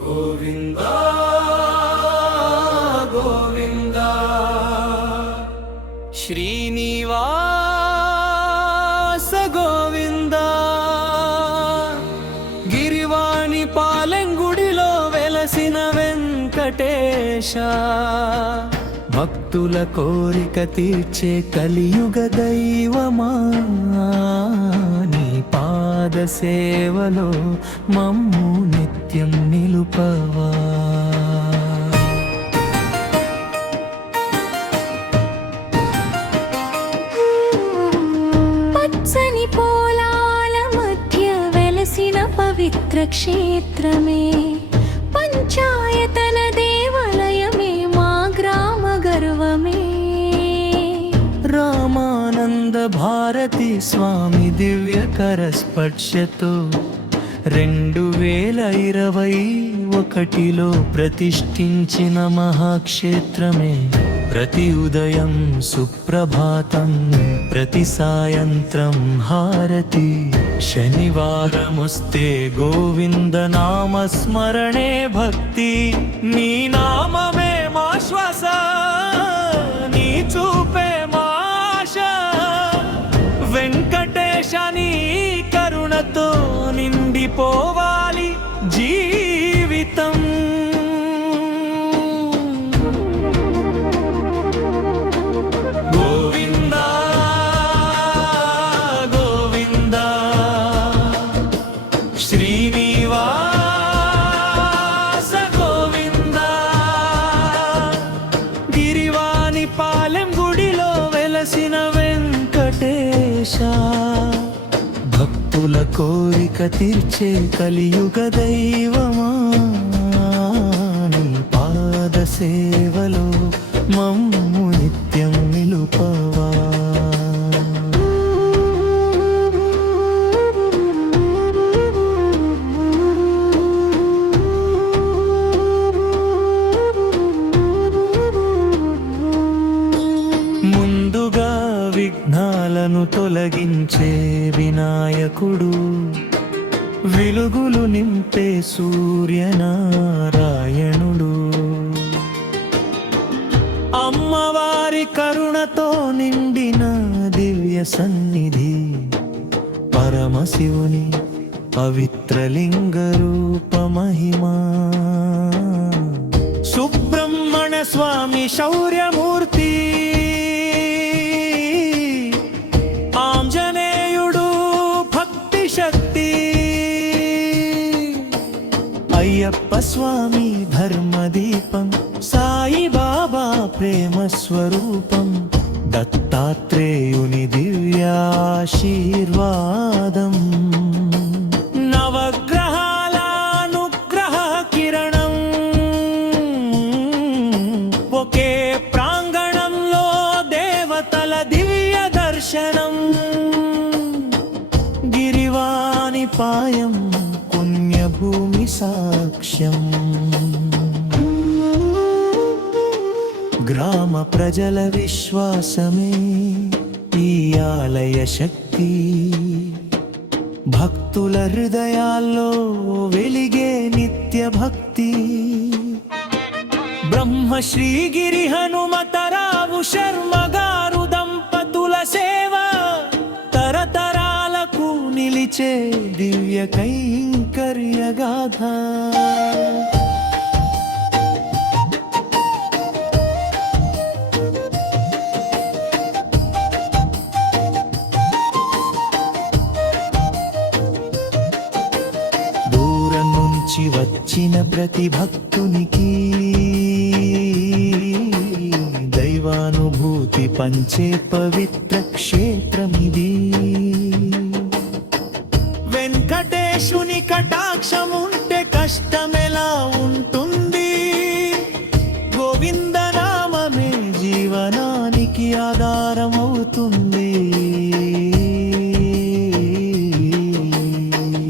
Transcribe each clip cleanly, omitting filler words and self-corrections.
గోవింద గోవింద శ్రీనివాస గోవింద గిరివాణి పాలెంగుడిలో వెలసిన వెంకటేశ భక్తుల కోరిక తీర్చే కలియుగ దైవమా నీ పాద సేవలో మమ్ము నిత్యం నిలుపవా. పచ్చని పోలాల మధ్య వెలసిన పవిత్ర క్షేత్రమే పంచాయతన దేవాలయమే మా గ్రామ గర్వమే. రామానంద భారతి స్వామి దివ్య కరస్పర్శతో 2021లో ప్రతిష్ఠించిన మహాక్షేత్రమే. ప్రతి ఉదయం సుప్రభాతం, ప్రతి సాయంత్రం హారతి, శనివారమొస్తే గోవింద నామ స్మరణే భక్తి. నీ నామమే మా శ్వాస, నీ చూపే మా ఆశ. వెంకటేశ నీ కరుణతో నిండిపోవాలి జీవితం. గోవింద గోవింద శ్రీనివాస గోవింద గిరివాణి పాలెం గుడిలో వెలసిన వెంకటేశ భక్తుల కోరిక తీర్చే కలియుగ దైవమా నీ పాద సేవలో మమ్ము నిత్యం నిలుపవా. ముందుగా విఘ్నాలను తొలగించే వినాయకుడు, వెలుగులు నింపే సూర్యనారాయణుడు, అమ్మవారి కరుణతో నిండిన దివ్య సన్నిధి, పరమశివుని పవిత్రలింగ రూప మహిమా. సుబ్రహ్మణ్య స్వామి శౌర్యమూర్తి, ఆంజనేయుడు భక్తి శక్తి, అయ్యప్ప స్వామి ధర్మదీపం, సాయిబాబా ప్రేమ స్వరూపం, దత్తాత్రేయుని దివ్యాశీర్వాదం, నవగ్రహాల అనుగ్రహ కిరణం, ఒకే ప్రాంగణంలో దేవతల దివ్య దర్శనం. గిరివాణి పాయం పుణ్యభూమి సాక్ష్యం, గ్రామ ప్రజల విశ్వాసమే ఈ ఆలయ శక్తి. భక్తుల హృదయాల్లో వెలిగే నిత్య భక్తి. బ్రహ్మశ్రీగిరి హనుమతరావు శర్మ గారు దంపతుల సేవ తరతరాలకు నిలిచే దివ్య కైంకర్య గాథ. దూరం నుంచి వచ్చిన ప్రతి భక్తునికి దైవానుభూతి పంచే పవిత్ర క్షేత్రమిది. వెంకటేశుని కటాక్షముంటే కష్టమెలా ఉంటుంది? గోవింద నామమే జీవనానికి ఆధారమవుతుంది.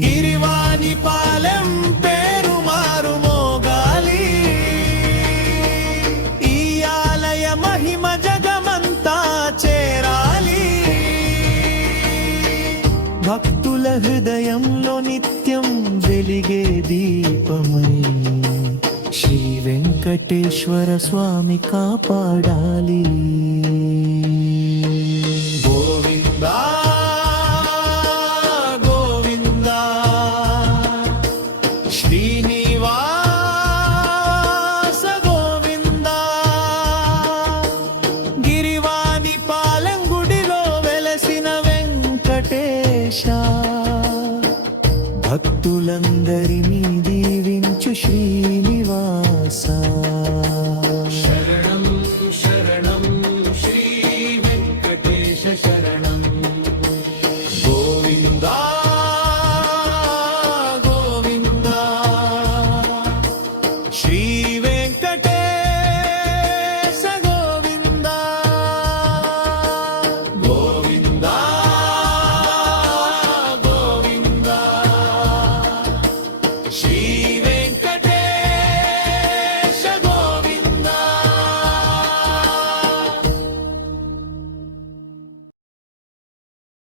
గిరివాణి పాలెం పేరు మారు మోగాలి, ఈ ఆలయ మహిమ జగమంతా చేరాలి. భక్తుల హృదయంలో నిత్యం వెలిగే దీపమై వెంకటేశ్వర స్వామి కాపాడాలి. గోవిందా గోవిందా శ్రీనివాస గోవిందా గిరివాణి పాలెం గుడిలో వెలసిన వెంకటేశ భక్తులందరినీ దీవించు శ్రీ